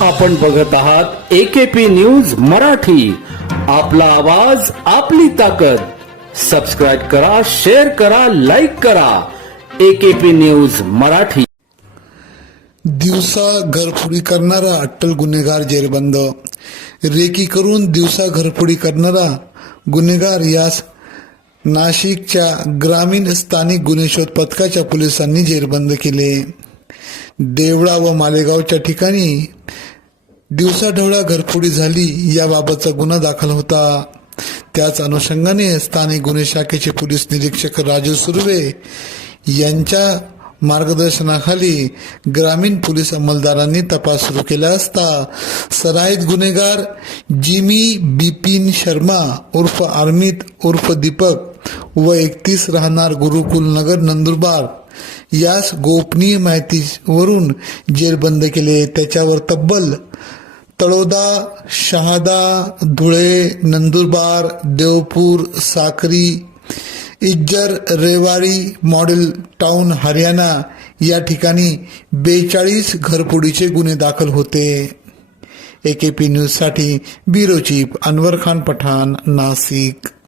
आपण बघत आहात एकेपी न्यूज मराठी. आपला आवाज आपली ताकद. सबस्क्राईब करा शेअर करा लाईक करा. AKP news Marathi. दिवसा घरफोडी करणारा अट्टल गुन्हेगार जेरबंद. रेकी करून दिवसा घरफोडी करणारा गुन्हेगार यास नाशिकच्या ग्रामीण स्थानिक गुन्हे शोध पथकाच्या पोलिसांनी जेरबंद केले. देवळा व मालेगावच्या ठिकाणी दिवसाढवळा घरफोडी झाली याबाबतचा गुन्हा दाखल होता. त्याच अनुषंगाने स्थानिक गुन्हे शाखेचे पोलीस निरीक्षक राजू सुर्वे यांच्या मार्गदर्शनाखाली ग्रामीण पोलीस अंमलदारांनी तपास सुरू केला असता सराईत गुन्हेगार जिमी बिपिन शर्मा उर्फ आर्मित उर्फ दीपक व एकतीस राहणार गुरुकुल नगर नंदुरबार यास गोपनीय माहितीवरून जेरबंद केले. त्याच्यावर तब्बल तळोदा शहादा धुळे नंदुरबार देवपूर साक्री इज्जर रेवाडी मॉडेल टाऊन हरियाणा या ठिकाणी बेचाळीस घरफोडीचे गुन्हे दाखल होते. ए के पी न्यूजसाठी ब्युरो चीफ अनवर खान पठाण नाशिक